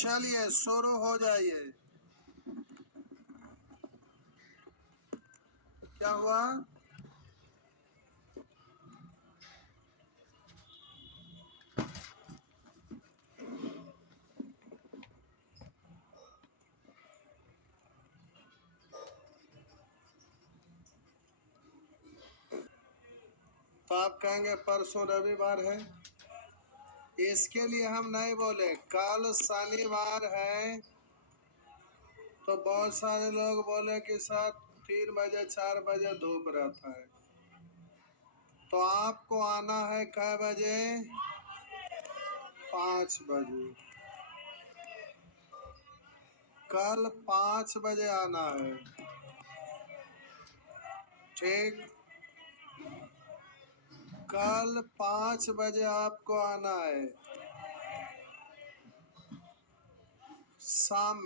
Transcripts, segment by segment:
चलिए शुरू हो जाइए। क्या हुआ? तो आप कहेंगे परसों रविवार है, इसके लिए हम नहीं बोले। कल शनिवार है तो बहुत सारे लोग बोले कि सर 3 बजे 4 बजे धूप रहता है, तो आपको आना है कै बजे? 5 बजे। कल 5 बजे आना है, ठीक? कल 5 बजे आपको आना है, शाम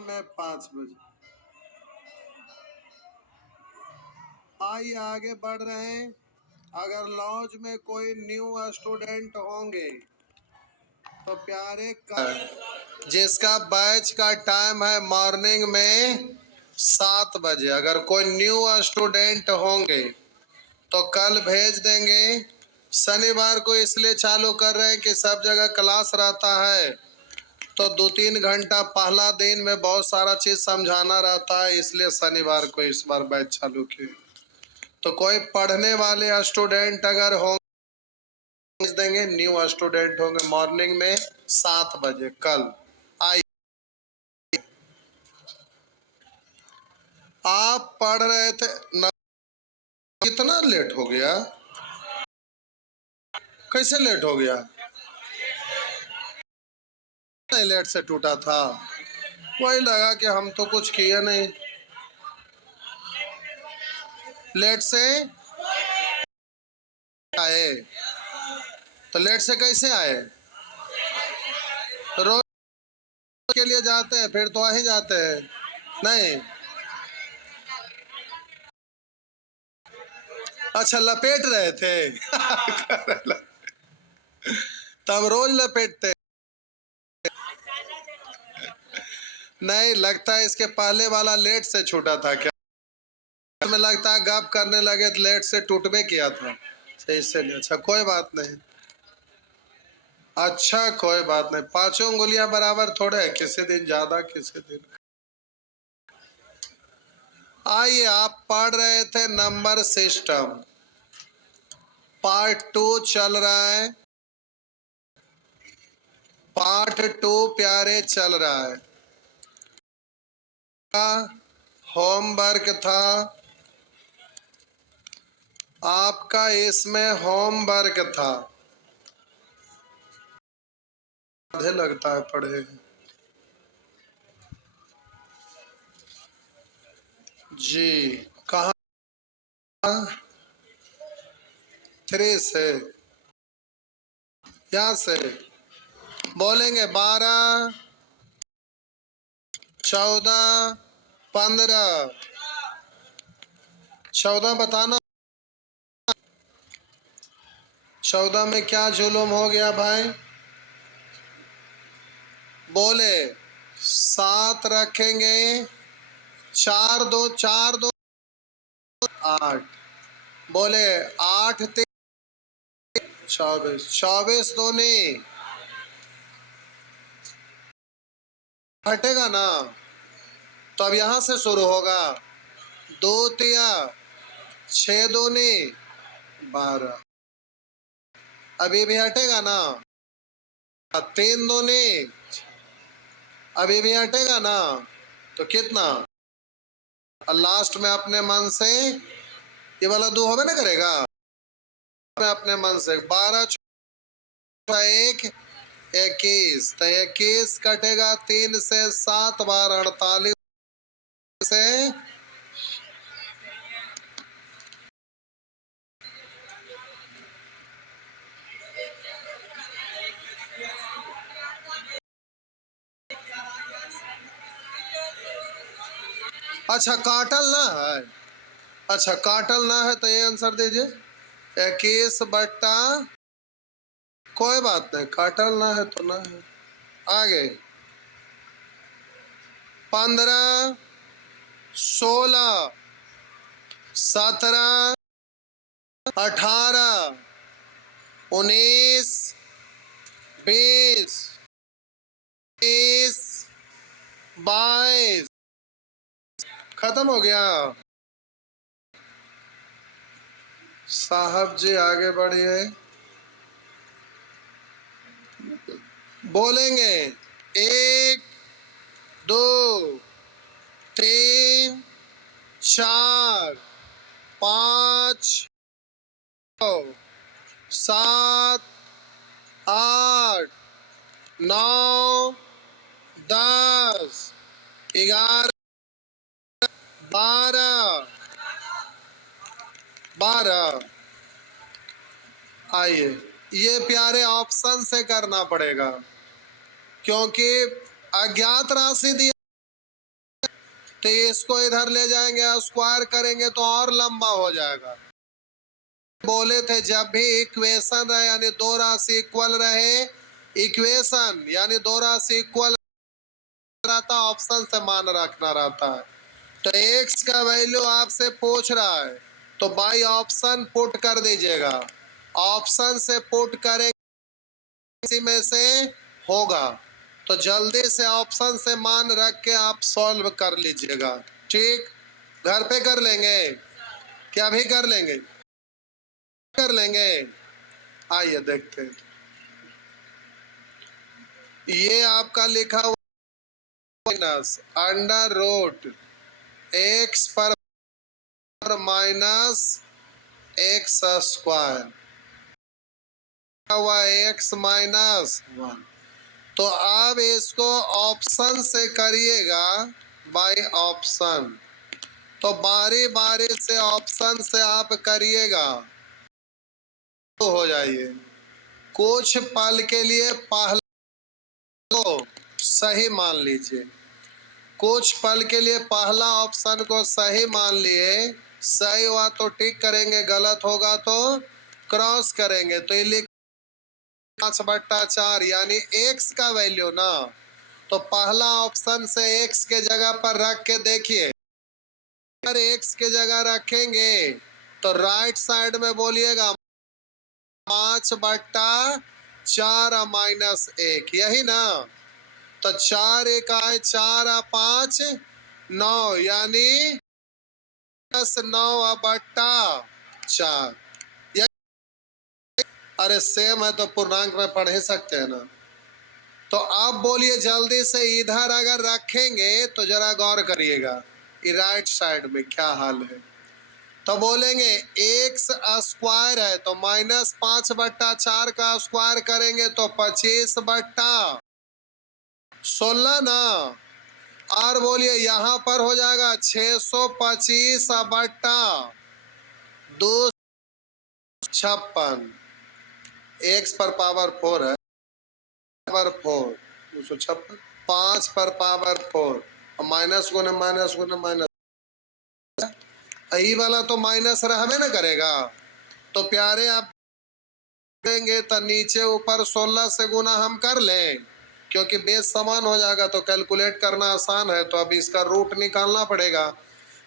में 5 बजे। आइए आगे बढ़ रहे हैं। अगर लॉज में कोई न्यू स्टूडेंट होंगे तो प्यारे जिसका बैच का टाइम है मॉर्निंग में 7 बजे, अगर कोई न्यू स्टूडेंट होंगे तो कल भेज देंगे। शनिवार को इसलिए चालू कर रहे हैं कि सब जगह क्लास रहता है, तो 2-3 घंटा पहला दिन में बहुत सारा चीज समझाना रहता है, इसलिए शनिवार को इस बार बैच चालू किए। तो कोई पढ़ने वाले स्टूडेंट अगर होंगे देंगे, न्यू स्टूडेंट होंगे मॉर्निंग में 7 बजे कल। आइए, आप पढ़ रहे थे न, कितना लेट हो गया? कैसे लेट हो गया? नहीं, लेट से टूटा था, वही लगा कि हम तो कुछ किए नहीं। लेट से आए तो लेट से कैसे आए? रोज के लिए जाते हैं फिर तो वहीं जाते हैं। नहीं, अच्छा लपेट रहे थे तब रोज लपेटते? नहीं, लगता है इसके पहले वाला लेट से छूटा था क्या? में लगता है गप करने लगे तो लेट से टूटबे किया था, इसलिए। अच्छा कोई बात नहीं, अच्छा कोई बात नहीं। पांचों उंगलियां बराबर थोड़े है, किसी दिन ज्यादा किसी दिन। आइए, आप पढ़ रहे थे नंबर सिस्टम, पार्ट 2 चल रहा है। पार्ट 2 प्यारे चल रहा है। होमवर्क था आपका, इसमें होमवर्क था। आधे लगता है पढ़े जी। कहाँ? 3 से, यहाँ से बोलेंगे 12, 14, 15। 14 बताना। 14 में क्या जुलूम हो गया भाई? बोले 7 रखेंगे, 4 2 4 2 8। बोले 8 3 24, 24 दूनी हटेगा ना, तो अब यहां से शुरू होगा। 2 तिया 6 दूनी 12, अभी भी हटेगा ना। 3 दूनी, अभी भी हटेगा ना। तो कितना? और लास्ट में अपने मन से ये वाला 2 होगा ना करेगा, अपने मन से 12 1 21, तो 21 कटेगा 3 से, 7 बार 48 से। अच्छा काटल ना है, अच्छा काटल ना है तो ये आंसर दीजिए। 21 बट्टा कोई बात नहीं, काटल ना है तो ना है। आगे 15, 16, 17, 18, 19, 20, 21, 22। खत्म हो गया। साहब जी आगे बढ़िए। बोलेंगे 1, 2, 3, 4, 5, 7, 8, 9, 10, 11, 12, 12। आइए, ये प्यारे ऑप्शन से करना पड़ेगा क्योंकि अज्ञात राशि दी, तो इसको इधर ले जाएंगे, स्क्वायर करेंगे तो और लंबा हो जाएगा। बोले थे जब भी इक्वेशन रहे यानी दो राशि इक्वल रहे, इक्वेशन यानी दो राशि इक्वल रहता, ऑप्शन से मान रखना रहता है। तो एक्स का वैल्यू आपसे पूछ रहा है तो बाई ऑप्शन पुट कर दीजिएगा। ऑप्शन से पुट करेंगे, इसी में से होगा तो जल्दी से ऑप्शन से मान रख के आप सॉल्व कर लीजिएगा। ठीक, घर पे कर लेंगे क्या? भी कर लेंगे, कर लेंगे। आइए देखते हैं। ये आपका लिखा हुआ माइनस अंडर रूट एक्स पर माइनस एक्स स्क्वायर हुआ एक्स माइनस 1। तो अब इसको ऑप्शन से करिएगा बाय ऑप्शन। तो बारी बारी से ऑप्शन से आप करिएगा तो हो जाइए। कुछ पल के लिए पहला को सही मान लीजिए, कुछ पल के लिए पहला ऑप्शन को सही मान लिए। सही हुआ तो टिक करेंगे, गलत होगा तो क्रॉस करेंगे। तो ये लिख 5/4 यानी एक्स का वैल्यू ना, तो पहला ऑप्शन से एक्स के जगह पर रख के देखिए। अगर एक्स के जगह रखेंगे तो राइट साइड में बोलिएगा 5/4 माइनस 1, यही ना। तो 4 1 आए 4 5 9 यानी 9/4। अरे सेम है तो पूर्णांक में पढ़ ही सकते हैं ना। तो आप बोलिए जल्दी से, इधर अगर रखेंगे तो जरा गौर करिएगा ये राइट साइड में क्या हाल है। तो बोलेंगे एक्स स्क्वायर है तो -5/4 का स्क्वायर करेंगे तो 25/16 ना। और बोलिए यहाँ पर हो जाएगा 625/256। एक्स पर पावर 4 है, पावर 4 256, 5 पर पावर 4 और माइनस गुने माइनस गुने माइनस, यही वाला तो माइनस रहबे ना करेगा। तो प्यारे आप देंगे तो नीचे ऊपर 16 से गुना हम कर लें क्योंकि बेस समान हो जाएगा तो कैलकुलेट करना आसान है। तो अब इसका रूट निकालना पड़ेगा।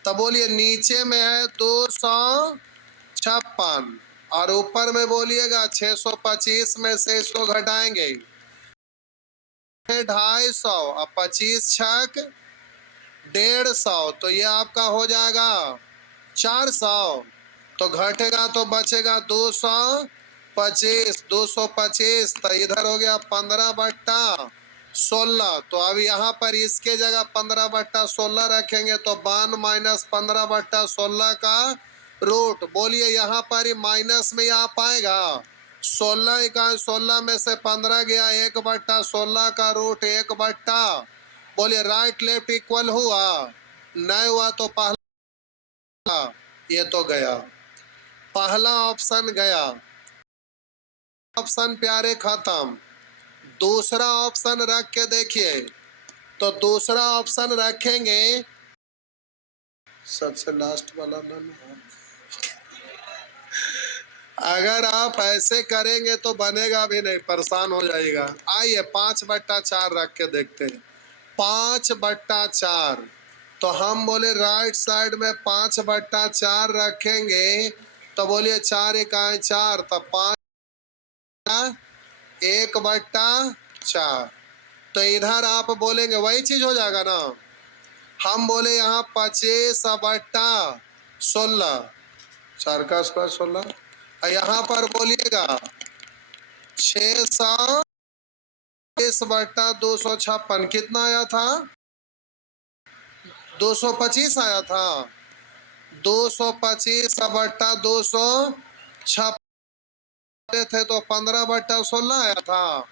तब बोलिए नीचे में है 256 और ऊपर में बोलिएगा 625 में से इसको घटाएंगे 250 और 25 छक 150, तो ये आपका हो जाएगा 400। तो घटेगा तो बचेगा 225, 225 तो इधर हो गया 15/16। तो अब यहाँ पर इसके जगह 15/16 रखेंगे तो 52 माइनस 15/16 का रूट। बोलिए यहाँ पर ही माइनस में आ पाएगा। 16 का 16 में से 15 गया, 1/16 का रूट 1/। बोलिए राइट लेफ्ट इक्वल हुआ, नहीं हुआ तो पहला ये तो गया, पहला ऑप्शन गया, ऑप्शन प्यारे खत्म। दूसरा ऑप्शन रख के देखिए। तो दूसरा ऑप्शन रखेंगे, सबसे लास्ट वाला ना, अगर आप ऐसे करेंगे तो बनेगा भी नहीं, परेशान हो जाएगा। आइए 5/4 रख के देखते हैं। 5/4 तो हम बोले राइट साइड में 5/4 रखेंगे तो बोलिए 4 इकाई 4, तो 5/1/4। तो इधर आप बोलेंगे वही चीज हो जाएगा ना। हम बोले यहाँ 25/16, 4 का स्क्वायर 16। यहाँ पर बोलिएगा 620/256 कितना आया था? 225 आया था। 225/256 थे तो 15/16 आया था।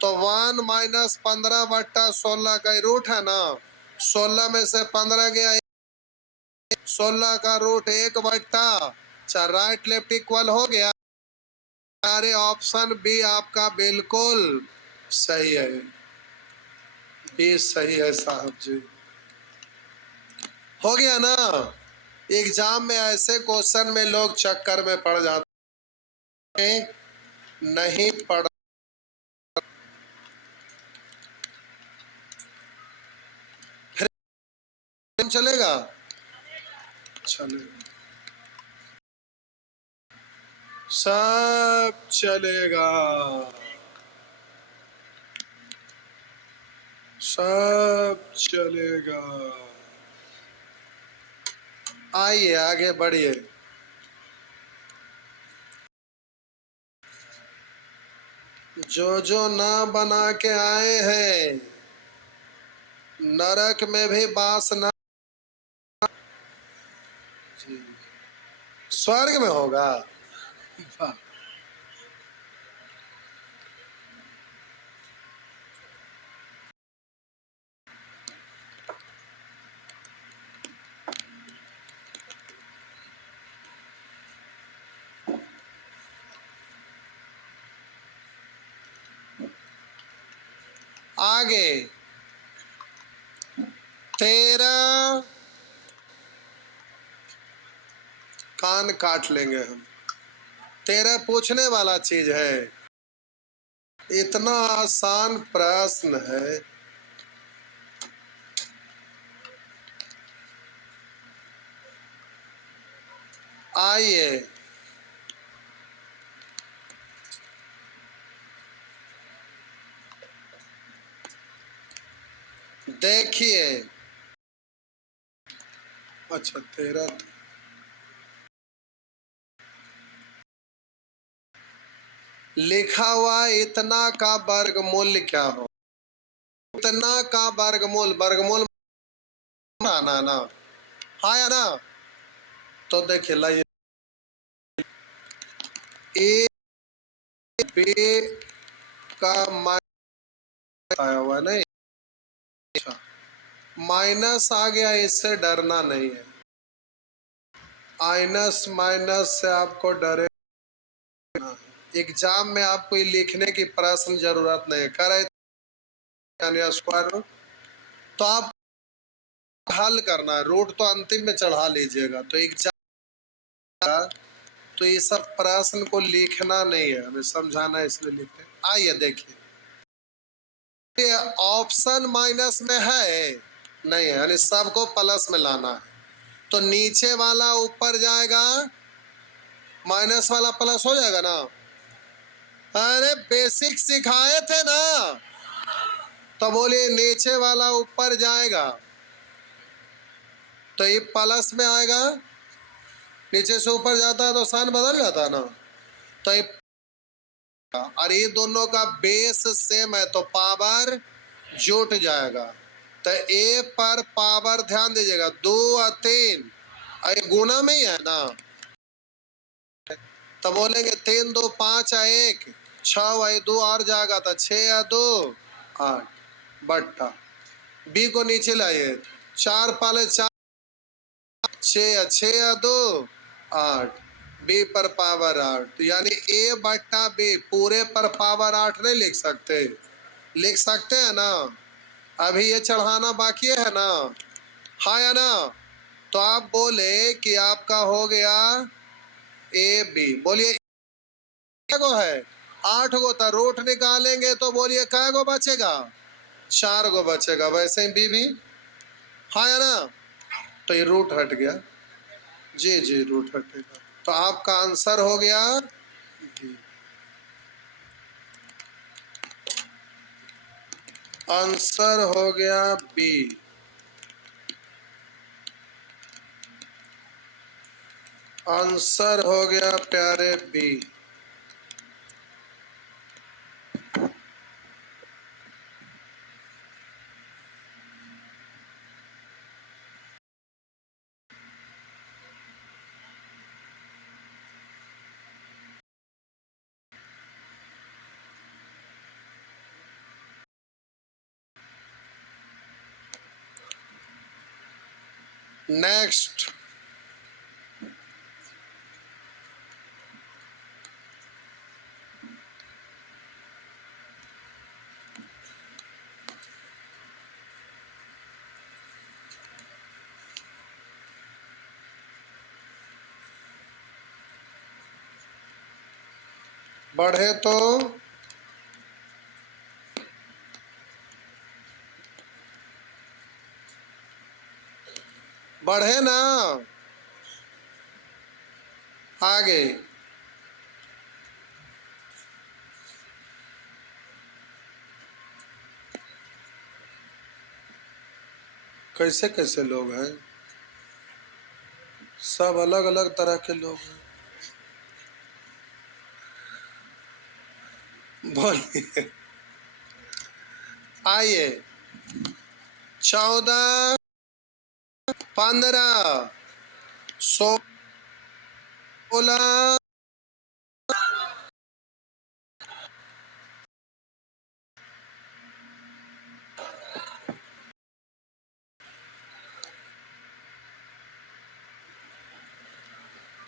तो 1 माइनस 15/16 का रूट है ना। 16 में से 15 गया, 16 का रूट 1/4। राइट लेफ्ट इक्वल हो गया। अरे ऑप्शन बी आपका बिल्कुल सही है, बी सही है साहब जी। हो गया ना। एग्जाम में ऐसे क्वेश्चन में लोग चक्कर में पड़ जाते हैं, नहीं पढ़। फिर चलेगा, चलेगा, सब चलेगा, सब चलेगा। आइए आगे बढ़िए। जो जो ना बना के आए हैं नरक में भी बास न, स्वर्ग में होगा। आगे 13, कान काट लेंगे हम। 13 पूछने वाला चीज है, इतना आसान प्रश्न है। आइए देखिए। अच्छा 13 लिखा हुआ इतना का वर्गमूल क्या हो? इतना का वर्गमूल, वर्गमूल आना ना, हाँ या ना। तो देखिए लाइए, ए बी का माइनस आया हुआ नहीं, माइनस आ गया, इससे डरना नहीं है। माइनस माइनस से आपको डरे। एग्जाम में आपको ये लिखने की प्रश्न जरूरत नहीं करे स्क्वायर रूट, तो आप हल करना है, रूट तो अंतिम में चढ़ा लीजिएगा। तो एग्जाम तो ये सब प्रश्न को लिखना नहीं है, हमें समझाना है, इसलिए लिखते हैं। आइए देखिए, ये ऑप्शन माइनस में है नहीं है, यानी सबको प्लस में लाना है। तो नीचे वाला ऊपर जाएगा, माइनस वाला प्लस हो जाएगा ना। अरे बेसिक सिखाए थे ना। तो बोलिए नीचे वाला ऊपर जाएगा तो ये प्लस में आएगा, नीचे से ऊपर जाता है तो साइन बदल जाता है ना। तो ये और ये दोनों का बेस सेम है तो पावर जुट जाएगा। तो ए पर पावर ध्यान दीजिएगा, 2 और 3 ये गुना में ही है ना। तो बोलेंगे 3 2 5 और 1 6 और 2 और जाएगा तो 6 और 2 8 बट्टा। बी को नीचे लाइए, 4 पाले 4, 6 और 2 8, बी पर पावर 8, यानी ए बट्टा बी पूरे पर पावर 8 नहीं लिख सकते? लिख सकते हैं ना। अभी ये चढ़ाना बाकी है ना, हाँ या ना। तो आप बोले कि आपका हो गया ए बी, बोलिए गो है 8 गो, तो रूट निकालेंगे तो बोलिए कै गो बचेगा? 4 गो बचेगा। वैसे ही बी भी हाँ या ना, तो ये रूट हट गया। जी जी रूट हटेगा, तो आपका आंसर हो गया बी। आंसर हो गया बी। आंसर हो गया प्यारे बी। नेक्स्ट, बढ़े तो बढ़े ना आगे। कैसे कैसे लोग हैं, सब अलग अलग तरह के लोग हैं। बोलिए, आइए। 14, 15, 16,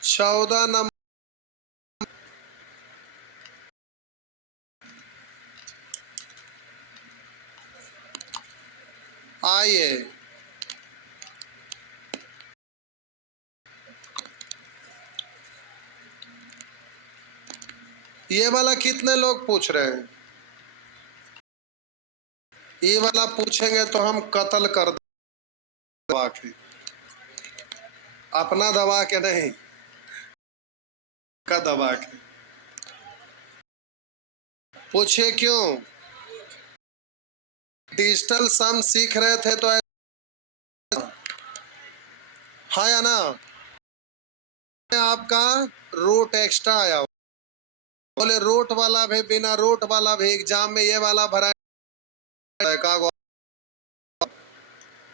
14 नंबर। आइए, ये वाला कितने लोग पूछ रहे हैं? ये वाला पूछेंगे तो हम कत्ल कर दबा के, अपना दबा के नहीं, का दबा के। पूछिए क्यों? डिजिटल सम सीख रहे थे तो हाँ या ना, आपका रूट एक्स्ट्रा आया। बोले रूट वाला भी, बिना रूट वाला भी एग्जाम में ये वाला भरा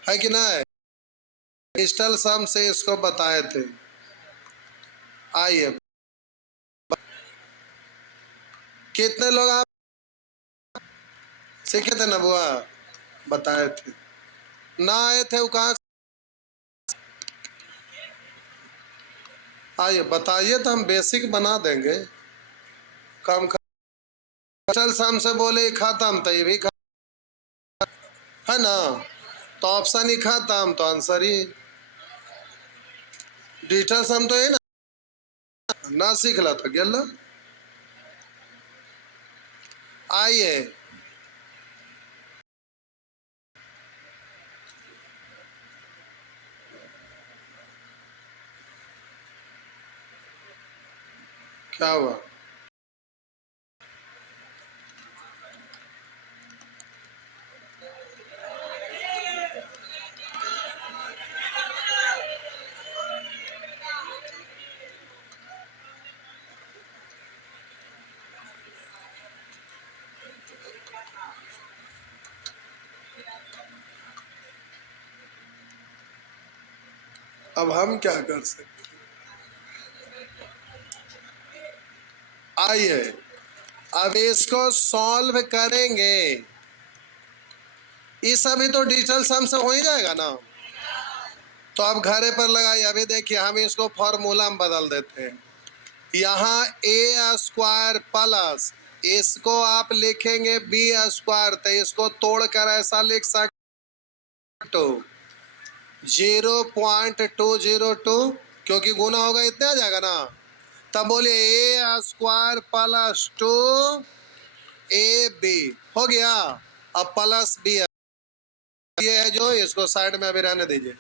है कि नहीं? डिजिटल सम से इसको बताए थे। आइए, कितने लोग आप सीखे थे ना बुआ? बताए थे ना, आए थे वो कहाँ? आइए बताइए तो हम बेसिक बना देंगे। कम डिजिटल सम से बोले खत्म, तो ये भी है ना, तो ऑप्शन ही खत्म, तो आंसर ही डिजिटल सम तो है ना, ना सीखला तो गेल। आइए, क्या हुआ? अब हम क्या कर सकते? आइए, अब इसको सॉल्व करेंगे। इस अभी तो डिजिटल सम से हो ही जाएगा ना, तो अब घरे पर लगाइए। अभी देखिए, हम इसको फॉर्मूला में बदल देते हैं। यहाँ ए स्क्वायर प्लस, इसको आप लिखेंगे बी स्क्वायर, तो इसको तोड़कर ऐसा लिख सकते हो 0.202, क्योंकि गुना होगा इतना आ जाएगा ना, तब बोले ए स्क्वायर प्लस 2ab हो गया। अब प्लस बी ये है जो, इसको साइड में अभी रहने दीजिए।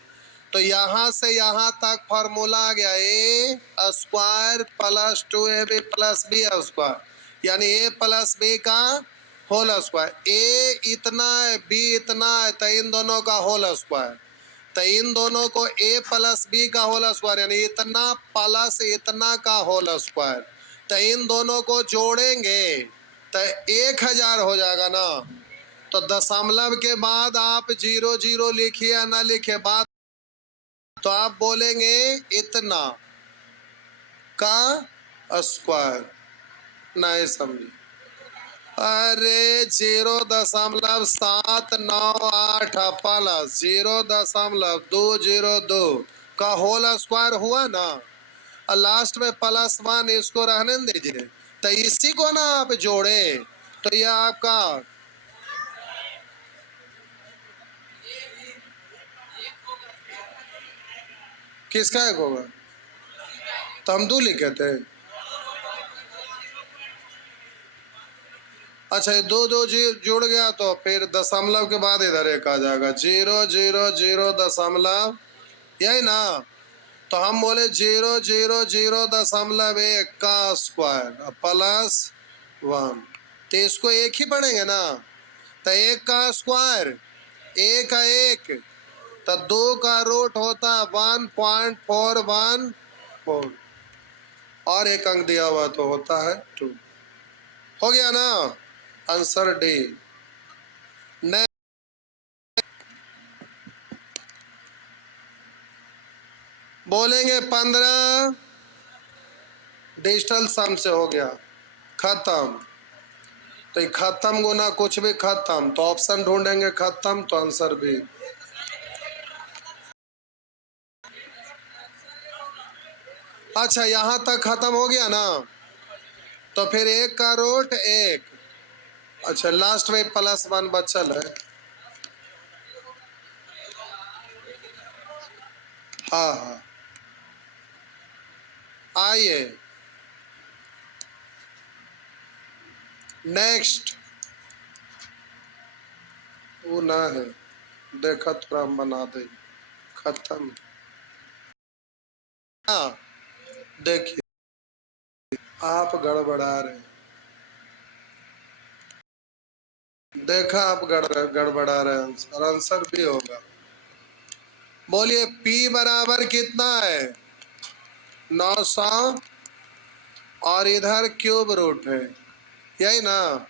तो यहां से यहां तक फॉर्मूला आ गया A square plus 2ab plus B square, यानी ए प्लस बी का होल स्क्वायर। ए इतना है, बी इतना है, तो इन दोनों का होल स्क्वायर। तो इन दोनों को ए प्लस बी का होल स्क्वायर, यानी इतना प्लस इतना का होल स्क्वायर। तो इन दोनों को जोड़ेंगे तो 1000 हो जाएगा ना। तो दशमलव के बाद आप 00 लिखिए या ना लिखिए बात, तो आप बोलेंगे इतना का स्क्वायर। नहीं समझे? अरे 0.798 प्लस 0.202 का होल स्क्वायर हुआ ना, और लास्ट में +1, इसको रहने दीजिए। तो इसी को ना आप जोड़े तो यह आपका किसका एक होगा? तो हम 2 लिखे थे। अच्छा, ये 2 जुड़ गया तो फिर दशमलव के बाद इधर एक आ जाएगा 000 दशमलव, यही ना। तो हम बोले 000.1 का स्क्वायर +1, तो इसको एक ही पढ़ेंगे ना। तो 1 का स्क्वायर 1 का 1, तो 2 का रूट होता 1.414, और एक अंक दिया हुआ तो होता है 2। हो गया ना आंसर डी। बोलेंगे 15 डिजिटल सम से हो गया खत्म। तो खत्म गुना कुछ भी खत्म, तो ऑप्शन ढूंढेंगे खत्म, तो आंसर भी। अच्छा, यहां तक खत्म हो गया ना, तो फिर 1 का रूट 1। अच्छा, लास्ट में +1 बचल है। हाँ हाँ, आइए नेक्स्ट। वो ना है, देखा थोड़ा हम बना दे खत्म। हाँ देखिए, आप गड़बड़ा रहे, देखा आप गड़बड़ा रहे। आंसर भी होगा। बोलिए P बराबर कितना है? 900, और इधर क्यूब रूट है, यही ना।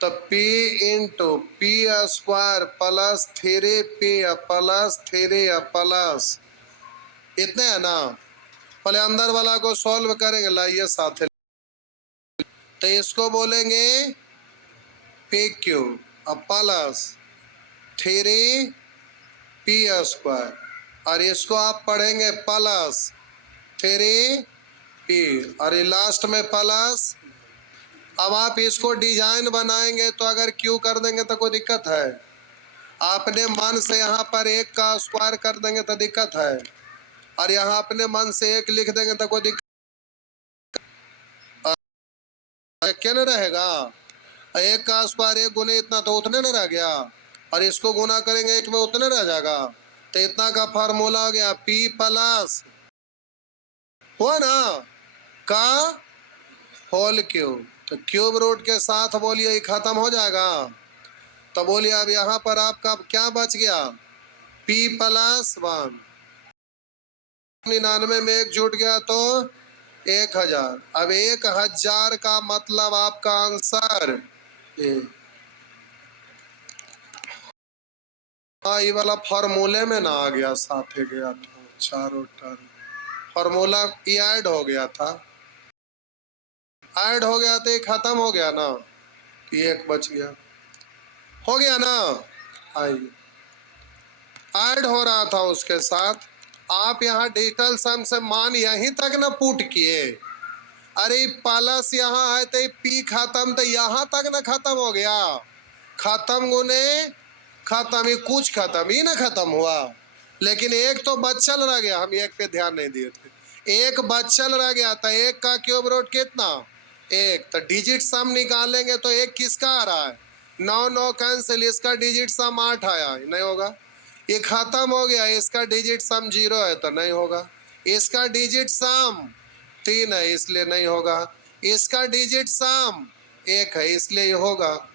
तो P into P square plus 3P plus 3 plus इतने है ना। पहले अंदर वाला को सॉल्व करेंगे, लाइए साथ। तो इसको बोलेंगे P cube plus 3P square, और इसको आप पढ़ेंगे प्लस 3P, और ये लास्ट में प्लस। अब आप इसको डिजाइन बनाएंगे तो अगर क्यू कर देंगे तो कोई दिक्कत है? आपने मन से यहाँ पर 1 का स्क्वायर कर देंगे तो दिक्कत है, और यहाँ अपने मन से 1 लिख देंगे तो कोई दिक्कत क्या नहीं रहेगा। 1 का स्क्वायर 1 गुने इतना, तो उतने न रह गया, और इसको गुना करेंगे 1 में, उतने रह जाएगा। तो इतना का फार्मूला हो गया P प्लस हुआ ना का होल क्यूब। तो क्यूब रूट के साथ बोलिए खत्म हो जाएगा। तो बोलिए अब यहाँ पर आपका क्या बच गया? P +1। 99 में 1 जुट गया तो 1000। अब 1000 का मतलब आपका आंसर हाँ, ये वाला फॉर्मूले में ना आ गया, साथ ही गया था चारों टर्म। फॉर्मूला ये ऐड हो गया था, ऐड हो गया तो ये खत्म हो गया ना, ये 1 बच गया। हो गया ना। आइए, ऐड हो रहा था उसके साथ। आप यहाँ डिजिटल सम से मान यहीं तक ना पुट किए। अरे प्लस यहाँ है तो P खत्म, तो यहाँ तक ना खत्म हो गया। खत्म गुने खत्म, ही कुछ खत्म ही ना खत्म हुआ, लेकिन 1 तो बचल रह गया, हम 1 पे ध्यान नहीं दिए थे। एक बचल रह गया था, एक का क्यूब रूट कितना, एक। तो डिजिट सम निकालेंगे तो एक किसका आ रहा है, 9 9 कैंसिल, इसका डिजिट सम 8 आया, नहीं होगा। ये खत्म हो गया, इसका डिजिट सम 0 है तो नहीं होगा। इसका डिजिट सम 3 है इसलिए नहीं होगा। इसका डिजिट सम 1 है इसलिए ये होगा।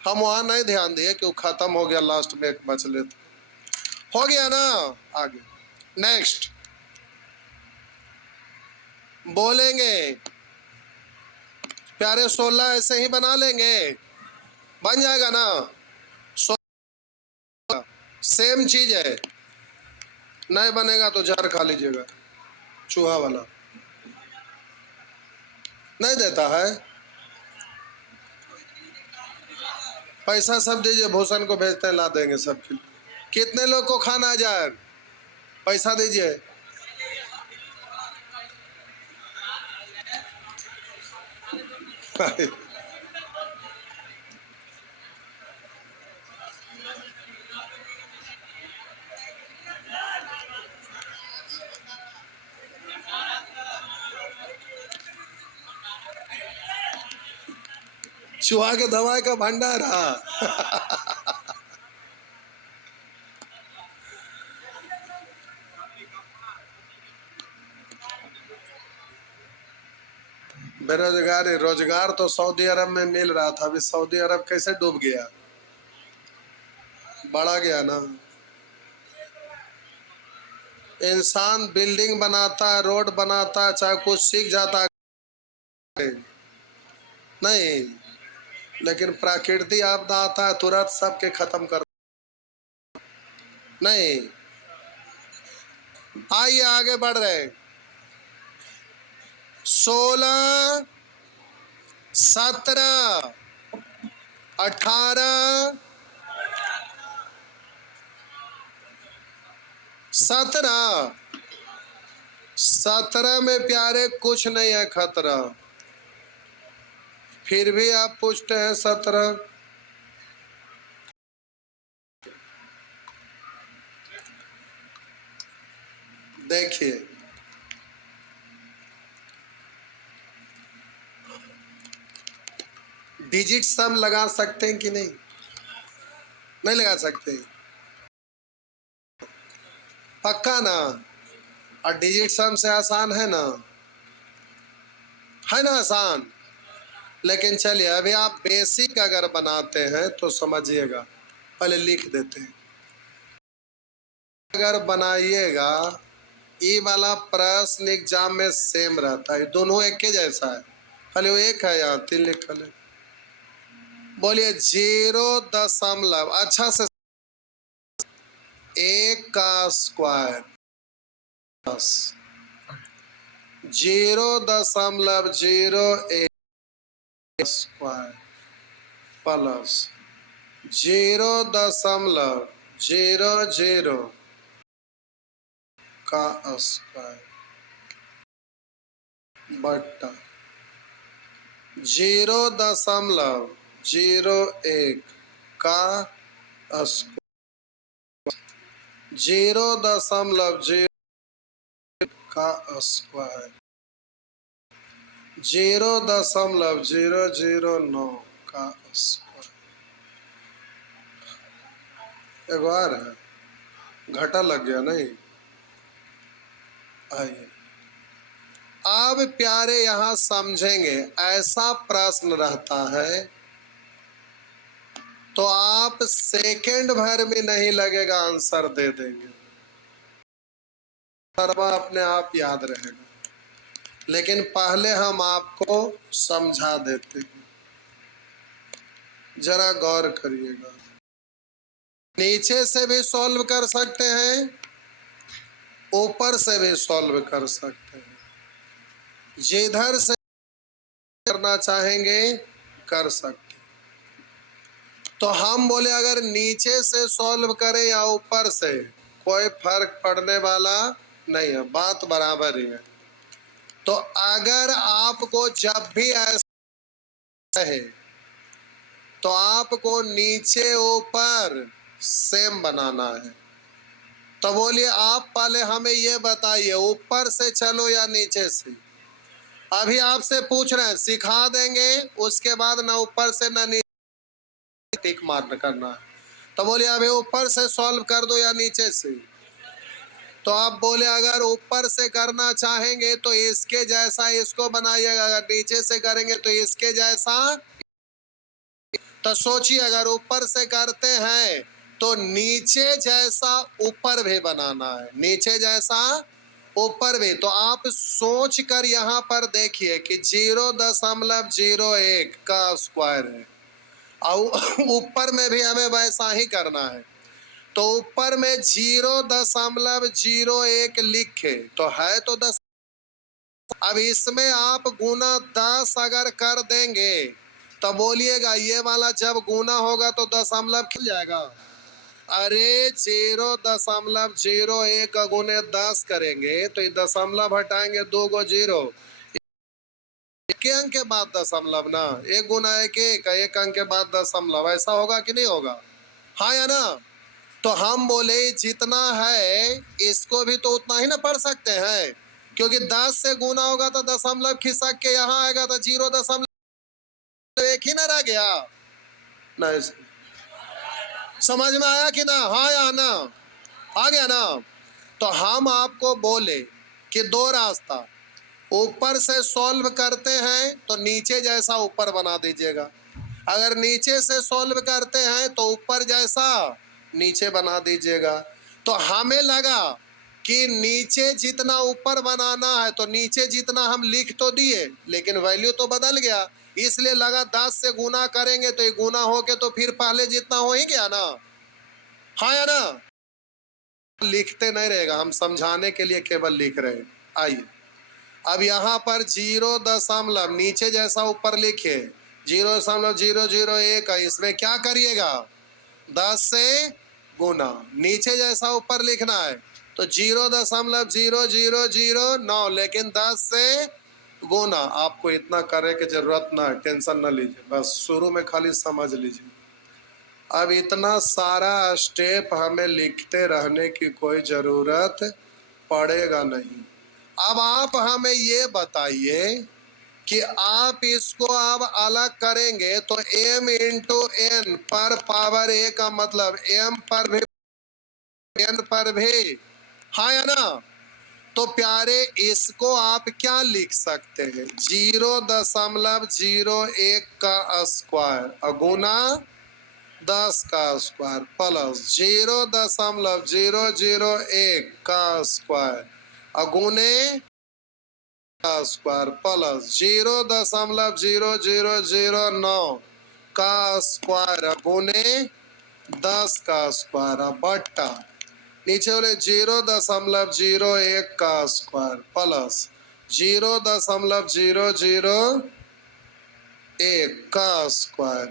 हम वहां नहीं ध्यान दिए कि वो खत्म हो गया, लास्ट में एक बच लेते, हो गया ना। आगे नेक्स्ट बोलेंगे प्यारे, 16 ऐसे ही बना लेंगे, बन जाएगा ना। 16 सेम चीज है, नहीं बनेगा तो जहर खा लीजिएगा, चूहा वाला नहीं देता है। पैसा सब दीजिए, भूषण को भेजते हैं, ला देंगे सबके लिए। कितने लोग को खाना है जहर, पैसा दीजिए। चूहा के दवाई का भंडार है। बेरोजगारी, रोजगार तो सऊदी अरब में मिल रहा था, अभी सऊदी अरब कैसे डूब गया, बढ़ा गया ना। इंसान बिल्डिंग बनाता है, रोड बनाता है, चाहे कुछ सीख जाता है नहीं, लेकिन प्राकृतिक आपदा आता है तुरंत सबके खत्म कर नहीं। आइए आगे बढ़ रहे। 16 17 18 17 17 में प्यारे कुछ नहीं है खतरा, फिर भी आप पूछते हैं 17। देखिए डिजिट सम लगा सकते हैं कि नहीं, नहीं लगा सकते, पक्का ना। और डिजिट सम से आसान है ना, है ना आसान। लेकिन चलिए अभी आप बेसिक अगर बनाते हैं तो समझिएगा, पहले लिख देते हैं। अगर बनाइएगा, ये वाला प्रश्न एग्जाम में सेम रहता है, दोनों एक के जैसा है, खाली वो एक है यहाँ 3 लिखल है। बोलिए 0 अच्छा से 1 का स्क्वायर 0.01 स्क्वायर प्लस 0.00 का स्क्वायर बट्टा 0.01 का स्क्वायर 0.0 का स्क्वायर 0.009 का स्क्वायर। एक बार है, घटा लग गया नहीं। आइए अब प्यारे यहां समझेंगे, ऐसा प्रश्न रहता है तो आप सेकंड भर में नहीं लगेगा आंसर दे देंगे, सर्वा अपने आप याद रहेगा। लेकिन पहले हम आपको समझा देते हैं, जरा गौर करिएगा। नीचे से भी सॉल्व कर सकते हैं, ऊपर से भी सॉल्व कर सकते हैं, जिधर से करना चाहेंगे कर सकते। तो हम बोले अगर नीचे से सॉल्व करें या ऊपर से, कोई फर्क पड़ने वाला नहीं है, बात बराबर ही है। तो अगर आपको जब भी ऐसा है तो आपको नीचे ऊपर सेम बनाना है। तो बोलिए आप पहले हमें ये बताइए ऊपर से चलो या नीचे से। अभी आपसे पूछ रहे हैं, सिखा देंगे, उसके बाद ना ऊपर से ना नीचे टिक मार करना है। तो बोलिए अभी ऊपर से सॉल्व कर दो या नीचे से। तो आप बोले अगर ऊपर से करना चाहेंगे तो इसके जैसा इसको बनाइएगा, अगर नीचे से करेंगे तो इसके जैसा। तो सोचिए अगर ऊपर से करते हैं तो नीचे जैसा ऊपर भी बनाना है, नीचे जैसा ऊपर भी। तो आप सोच कर यहाँ पर देखिए कि 0.01 का स्क्वायर है और ऊपर में भी हमें वैसा ही करना है। तो ऊपर में 0.01 लिखे तो है तो 10। अब इसमें आप गुना 10 अगर कर देंगे तो बोलिएगा ये वाला जब गुना होगा तो दशमलव खिल जाएगा। अरे 0.01 गुने 10 करेंगे तो ये दशमलव हटाएंगे, 2 गो 0, एक अंक के बाद दशमलव ना, 1 गुना 1 1 अंक के बाद दशमलव, ऐसा होगा कि नहीं होगा? हाँ या ना? तो हम बोले जितना है इसको भी तो उतना ही ना पढ़ सकते हैं, क्योंकि 10 से गुना होगा तो दशमलव खिसक के यहाँ आएगा तो 0.1 ही ना रह गया। नहीं समझ में आया कि ना? हाँ या ना? आ गया ना? तो हम आपको बोले कि दो रास्ता, ऊपर से सॉल्व करते हैं तो नीचे जैसा ऊपर बना दीजिएगा, अगर नीचे से सॉल्व करते हैं तो ऊपर जैसा नीचे बना दीजिएगा। तो हमें लगा कि नीचे जितना ऊपर बनाना है तो नीचे जितना हम लिख तो दिए, लेकिन वैल्यू तो बदल गया, इसलिए लगा 10 से गुना करेंगे तो ये गुना हो के तो फिर पहले जितना हो ही गया ना। हाँ या ना? लिखते नहीं रहेगा, हम समझाने के लिए केवल लिख रहे हैं। आइए अब यहाँ पर 0 नीचे जैसा ऊपर लिखे 0.001, इसमें क्या करिएगा 10 से गुना, नीचे जैसा ऊपर लिखना है तो 0.0009, लेकिन 10 से गुना। आपको इतना करे की जरूरत ना है, टेंशन ना लीजिए, बस शुरू में खाली समझ लीजिए। अब इतना सारा स्टेप हमें लिखते रहने की कोई जरूरत पड़ेगा नहीं। अब आप हमें ये बताइए कि आप इसको अब अलग करेंगे तो m इंटू एन पर पावर a का मतलब m पर भी n पर भी, हाँ या ना? तो प्यारे इसको आप क्या लिख सकते हैं 0.01 का स्क्वायर अगुना 10 का स्क्वायर प्लस 0.001 का स्क्वायर अगुने का स्क्वायर प्लस 0.0009 का स्क्वायर गुने 10 का स्क्वायर बट्टा नीचे बोले 0.01 का स्क्वायर प्लस 0.001 का स्क्वायर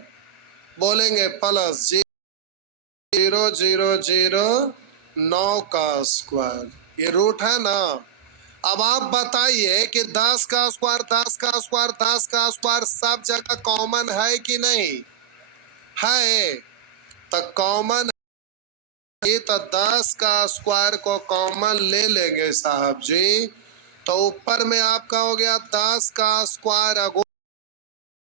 बोलेंगे प्लस 0.009 का स्क्वायर, ये रूट है ना। अब आप बताइए कि 10 का स्क्वायर 10 का स्क्वायर 10 का स्क्वायर सब जगह कॉमन है कि नहीं है? तो कॉमन है तो 10 का स्क्वायर को कॉमन ले लेंगे साहब जी, तो ऊपर में आपका हो गया 10 का स्क्वायर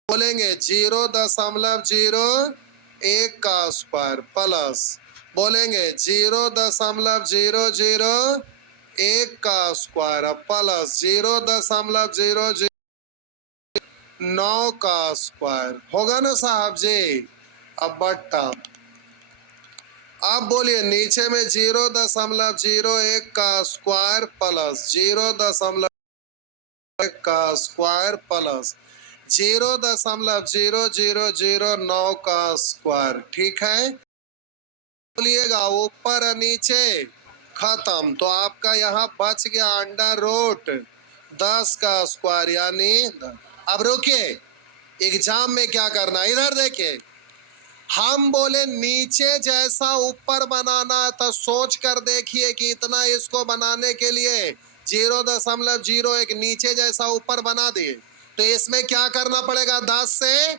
बोलेंगे 0.01 का स्क्वायर प्लस बोलेंगे 0.001 का स्क्वायर प्लस 0.009 का स्क्वायर होगा ना साहब जी। अब बट्टा आप बोलिए नीचे में 0.01 का स्क्वायर प्लस 0.1 का स्क्वायर प्लस 0.0009 का स्क्वायर, ठीक है? बोलिएगा ऊपर नीचे खत्म, तो आपका यहाँ बच गया अंडर रूट 10 का स्क्वायर यानी। अब रुकिए, एग्जाम में क्या करना है इधर देखिए, हम बोले नीचे जैसा ऊपर बनाना है तो सोच कर देखिए कि इतना इसको बनाने के लिए 0.01 नीचे जैसा ऊपर बना दिए, तो इसमें क्या करना पड़ेगा 10 से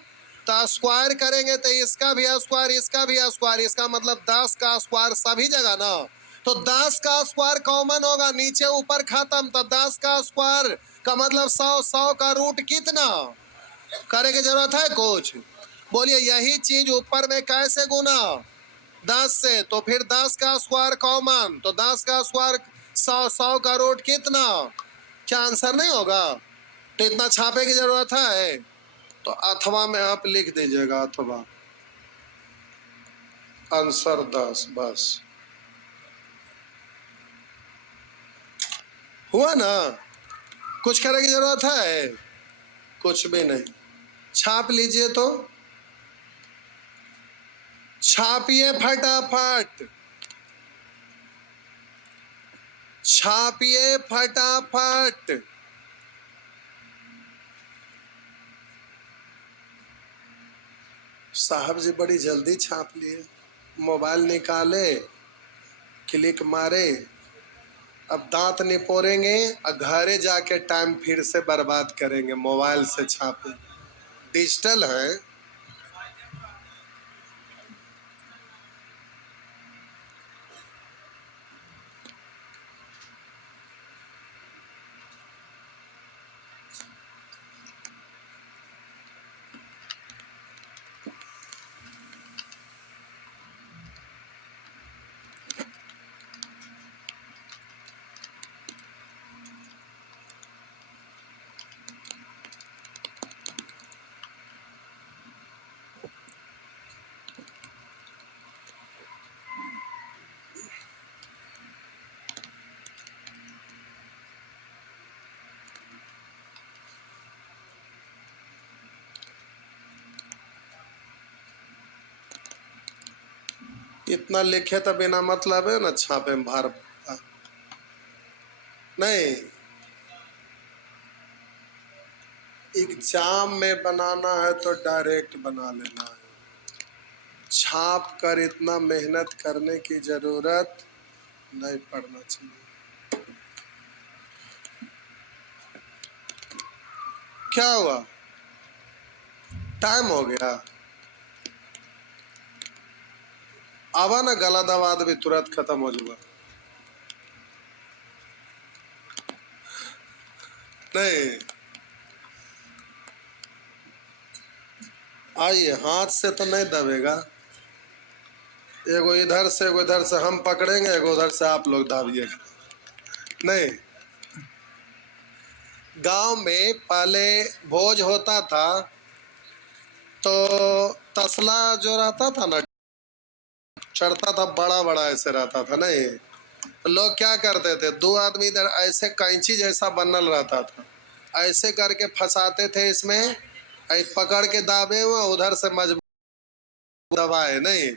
तो स्क्वायर करेंगे तो इसका भी स्क्वायर इसका भी स्क्वायर, इसका मतलब 10 का स्क्वायर सभी जगह ना, तो 10 का स्क्वायर कॉमन होगा, नीचे ऊपर खत्म। तो 10 का स्क्वायर का मतलब 100, 100 का रूट कितना? करे की जरूरत है कुछ? बोलिए यही चीज ऊपर में कैसे गुना? 10 से। तो फिर 10 का स्क्वायर कॉमन, तो 10 का स्क्वायर 100, 100 का रूट कितना? क्या आंसर नहीं होगा? तो इतना छापे की जरूरत है? तो अथवा में आप लिख दीजिएगा, अथवा आंसर 10, बस। हुआ ना? कुछ करने की जरूरत है? कुछ भी नहीं। छाप लीजिए, तो छापिए फटाफट, छापिए फटाफट। साहब जी बड़ी जल्दी छाप लिए। मोबाइल निकाले, क्लिक मारे, अब दांत निपोरेंगे और घरे जाके टाइम फिर से बर्बाद करेंगे। मोबाइल से छापे, डिजिटल है। इतना लिखे तो बिना मतलब है ना छापे में भार पड़ता नहीं। एग्जाम में बनाना है तो डायरेक्ट बना लेना है, छाप कर इतना मेहनत करने की जरूरत नहीं पड़ना चाहिए। क्या हुआ? टाइम हो गया। आवा ना, गला दबा भी तुरंत खत्म हो जाएगा। नहीं, आइए, हाथ से तो नहीं दबेगा। एगो इधर से, एगो इधर से हम पकड़ेंगे, एगो उधर से आप लोग दाबिएगा। नहीं, गांव में पहले भोज होता था तो तसला जो रहता था ना, चढ़ता था, बड़ा बड़ा ऐसे रहता था। नहीं, लोग क्या करते थे, दो आदमी इधर ऐसे कैंची जैसा बनल रहता था, ऐसे करके फंसाते थे इसमें, पकड़ के दाबे हुआ, उधर से मजबूत दबाए नहीं,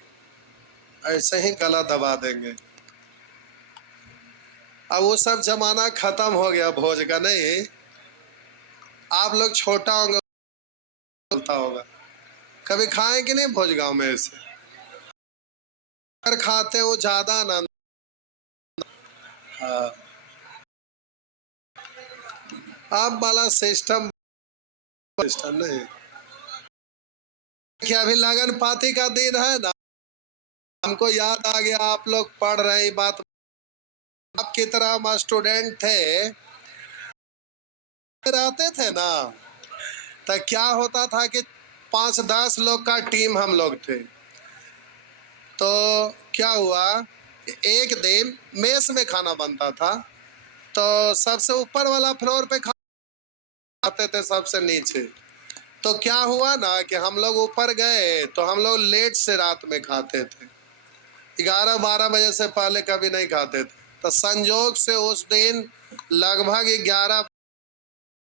ऐसे ही गला दबा देंगे। अब वो सब जमाना खत्म हो गया भोज का। नहीं, आप लोग छोटा होंगे, बोलता होगा, कभी खाए कि नहीं भोज गांव में ऐसे? अगर खाते हो ज्यादा आनंद। हाँ, आप वाला सिस्टम, सिस्टम नहीं। क्या अभी लगन पाती का दिन है ना, हमको याद आ गया, आप लोग पढ़ रहे बात। आपकी तरह हम स्टूडेंट थे, रहते थे ना, तो क्या होता था कि 5-10 लोग का टीम हम लोग थे। तो क्या हुआ, एक दिन मेस में खाना बनता था, तो सबसे ऊपर वाला फ्लोर पे खाते थे, सबसे नीचे। तो क्या हुआ ना कि हम लोग ऊपर गए तो हम लोग लेट से रात में खाते थे, 11-12 बजे से पहले कभी नहीं खाते थे। तो संजोग से उस दिन लगभग 11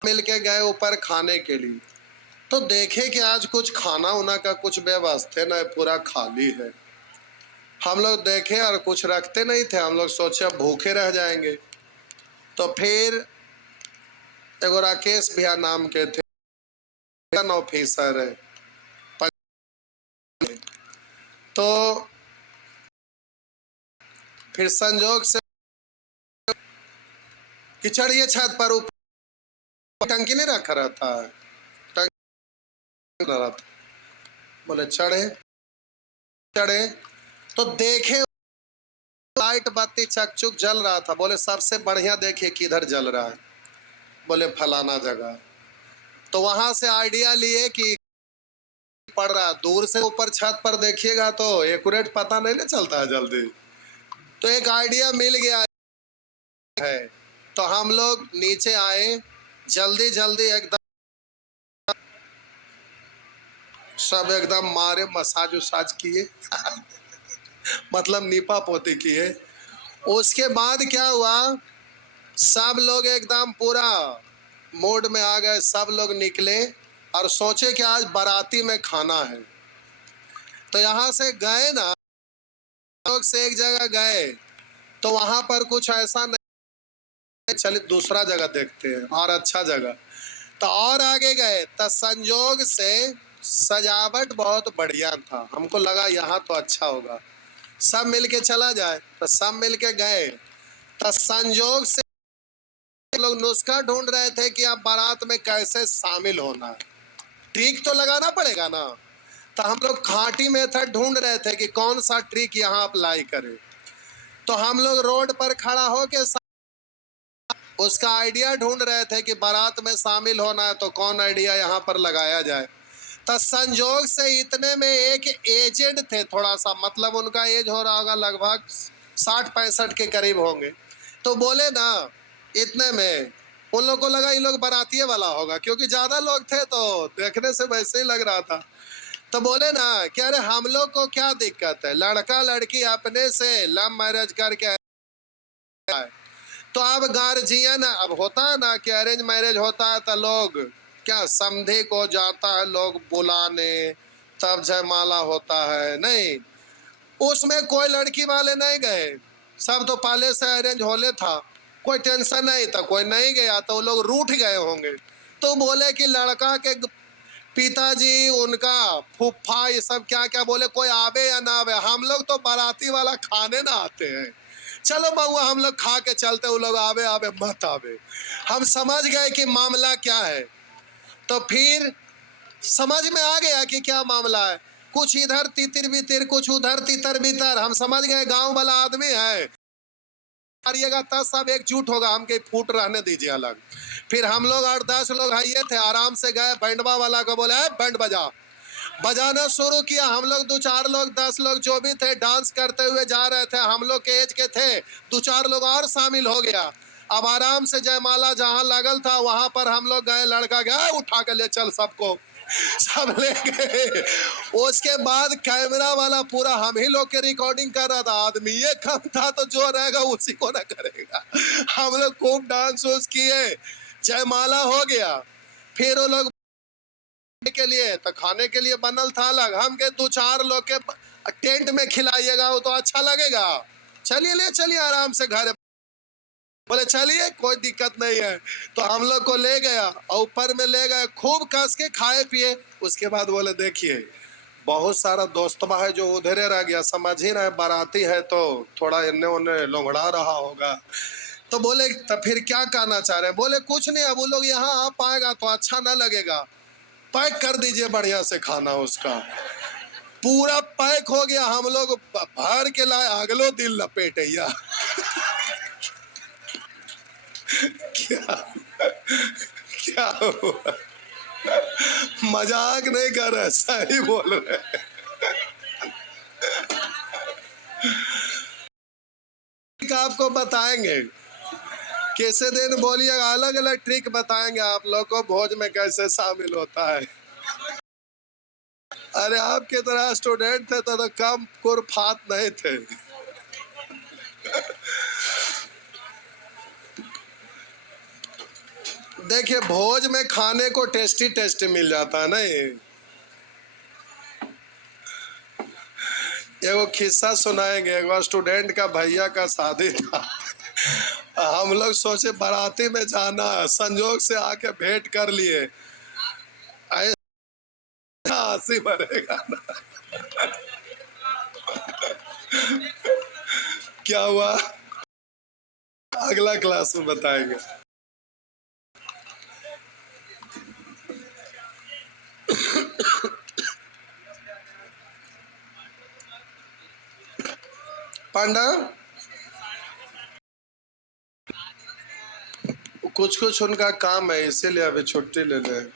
मिल के गए ऊपर खाने के लिए। तो देखे कि आज कुछ खाना उना का कुछ व्यवस्था नहीं, पूरा खाली है। हम लोग देखे और कुछ रखते नहीं थे, हम लोग सोचे अब भूखे रह जाएंगे। तो फिर एगो राकेश भैया नाम के थे, ऑफिसर है, तो फिर संजोग से कि चढ़िए छत पर, ऊपर टंकी नहीं रखा रहता है, टंकी रहता, बोले चढ़े, चढ़े तो देखे लाइट बत्ती चकचुक जल रहा था। बोले सबसे बढ़िया देखिए किधर जल रहा है। बोले फलाना जगह। तो वहां से आइडिया लिए कि पड़ रहा। दूर से ऊपर छत पर देखिएगा तो एक्यूरेट पता नहीं ना चलता है जल्दी। तो एक आइडिया मिल गया है। तो हम लोग नीचे आए, जल्दी जल्दी एकदम सब एकदम मारे, मसाज उसाज किए मतलब नीपा पोती किए। उसके बाद क्या हुआ, सब लोग एकदम पूरा मूड में आ गए। सब लोग निकले और सोचे कि आज बाराती में खाना है। तो यहाँ से गए ना, लोग से एक जगह गए तो वहां पर कुछ ऐसा नहीं, चलिए दूसरा जगह देखते हैं और अच्छा जगह। तो और आगे गए तो संजोग से सजावट बहुत बढ़िया था। हमको लगा यहाँ तो अच्छा होगा, सब मिलके चला जाए। तो सब मिलके गए तो संजोग से लोग नुस्खा ढूंढ रहे थे कि आप बारात में कैसे शामिल होना है। ट्रिक तो लगाना पड़ेगा ना। तो हम लोग खांटी मेथड ढूंढ रहे थे कि कौन सा ट्रिक यहाँ अप्लाई करें। तो हम लोग रोड पर खड़ा होके उसका आइडिया ढूंढ रहे थे कि बारात में शामिल होना है तो कौन आइडिया यहाँ पर लगाया जाए। तो संजोग से इतने में एक एजेड थे, थोड़ा सा मतलब उनका एज हो रहा होगा लगभग 60-65 के करीब होंगे। तो बोले ना, इतने में उन लोग को लगा ये लोग बारातिये वाला होगा, क्योंकि ज्यादा लोग थे तो देखने से वैसे ही लग रहा था। तो बोले ना कि अरे हम लोग को क्या दिक्कत है, लड़का लड़की अपने से लव मैरिज करके आए। तो अब गार्जियन, अब होता है ना कि अरेंज मैरिज होता है तो लोग क्या समधे को जाता है लोग बुलाने, तब जयमाला होता है। नहीं, उसमें कोई लड़की वाले नहीं गए, सब तो पहले से अरेंज होले था, कोई टेंशन नहीं था, कोई नहीं गया तो वो लोग रूठ गए होंगे। तो बोले कि लड़का के पिताजी, उनका फूफा, ये सब क्या क्या बोले, कोई आवे या ना आवे, हम लोग तो बाराती वाला खाने ना आते हैं, चलो बउआ हम लोग खा के चलते, वो लोग आवे आवे मत आवे। हम समझ गए कि मामला क्या है। तो फिर समझ में आ गया कि क्या मामला है। कुछ इधर तितिर बितिर, कुछ उधर तितर बितर। हम समझ गए गांव वाला आदमी है, मारिएगा तब सब एकजुट होगा, हम के फूट रहने दीजिए अलग। फिर हम लोग 8-10 लोग आइए थे, आराम से गए, बैंडवा वाला को बोले बैंड बजा, बजाना शुरू किया। हम लोग 2-4 लोग 10 लोग जो भी थे डांस करते हुए जा रहे थे, हम लोग के एज के थे, 2-4 लोग और शामिल हो गया। अब आराम से जयमाला जहां लगल था वहां पर हम लोग गए, लड़का गया उठा के ले चल सबको, सब ले गए। उसके बाद कैमरा वाला पूरा हम ही लोग के रिकॉर्डिंग कर रहा था। आदमी ये कम था तो जो रहेगा उसी को ना करेगा। हम लोग खूब डांस वांस किए, जयमाला हो गया। फिर वो लोग के लिए तो खाने के लिए बनल था अलग, हम के 2-4 लोग के टेंट में खिलाइएगा वो तो अच्छा लगेगा, चलिए ले चलिए आराम से घर। बोले चलिए कोई दिक्कत नहीं है। तो हम लोग को ले गया और ऊपर में ले गए, खूब कस के खाए पिए। उसके बाद बोले देखिए बहुत सारा दोस्तबा है जो उधरे रह गया, समझ ही रहे बाराती है तो थोड़ा इन्ने उन्ने लोंगड़ा रहा होगा। तो बोले तो फिर क्या कहना चाह रहे हैं। बोले कुछ नहीं, अब वो लोग यहाँ आ पाएगा तो अच्छा ना लगेगा, पैक कर दीजिए बढ़िया से खाना उसका। पूरा पैक हो गया, हम लोग भर के लाए, अगलो दिन लपेटैया। क्या क्या हुआ? मजाक नहीं कर रहे, सही बोल रहे। आपको बताएंगे कैसे दिन, बोलिएगा अलग अलग ट्रिक बताएंगे आप लोग को भोज में कैसे शामिल होता है। अरे आपके तरह स्टूडेंट थे तो कम कुरफात नहीं थे। देखिए भोज में खाने को टेस्टी टेस्टी मिल जाता है नहीं। एगो किस्सा सुनाएंगे, एक बार स्टूडेंट का भैया का शादी था। हम लोग सोचे बाराती में जाना, संजोग से आके भेंट कर लिए, हंसी मरेगा ना। क्या हुआ अगला क्लास में बताएंगे। पांडा कुछ कुछ उनका काम है, इसीलिए अभी छुट्टी ले रहे हैं।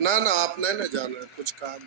ना ना, आप नहीं ना जाना, कुछ काम।